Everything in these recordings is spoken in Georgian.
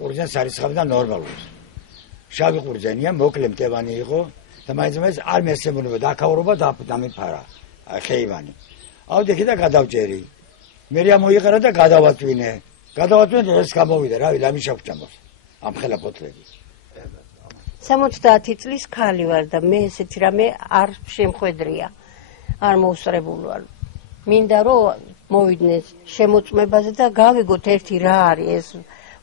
ყურძენს არისხავდა ნორმალურად. შავი ყურძენია, მოკლე მტევანი იყო და მაინც არ მესემონება დაქაურობა დამიფარა ხეივანი. ავდექი და გადავჭერი. მე ამოიყარა და გადავაწვინე. გადავაწვინე ეს გამოვიდა, რავი, ლამიშავჭამოს. ამ ხელა ფოთლები. 70 წლის ქალი ვარ და მე ესეთი რამე არ შემხვედრია. არ მოუსწრებული ვარ. მინდა რომ მოვიდნენ შემოწმებაზე და გავიგოთ ერთი რა არის ეს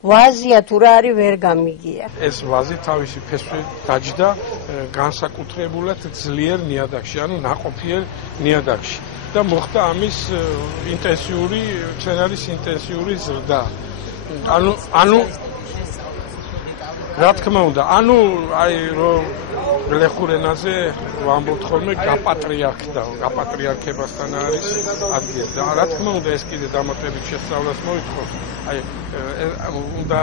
ვაზია თუ რა არის ვერ გამიგია. ეს ვაზი თავისი ფესვით დაჯდა განსაკუთრებულად ძლიერ ნიადაგში, ანუ ნაყოფიერ ნიადაგში და მოხდა ამის ინტენსიური მცენარის ინტენსიური ზრდა. ანუ რა თქმა უნდა, ანუ აი რომ ლეხურენაზე ვამბობთ ხოლმე გაპატრიარქებასთან არის ადგილი და რა თქმა უნდა ეს კიდე დამატებით შესწავლას მოითხოვს. აი უნდა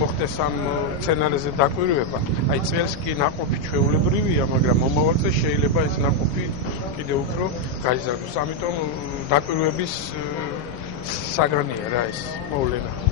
მოხდეს ამ მცენარეზე დაკვირვება. აი წელს კი ნაყოფი ჩვეულებრივია, მაგრამ მომავალზე შეიძლება ეს ნაყოფი კიდე უფრო გაიზარდოს. ამიტომ დაკვირვების საგანია რა ეს მოვლენა.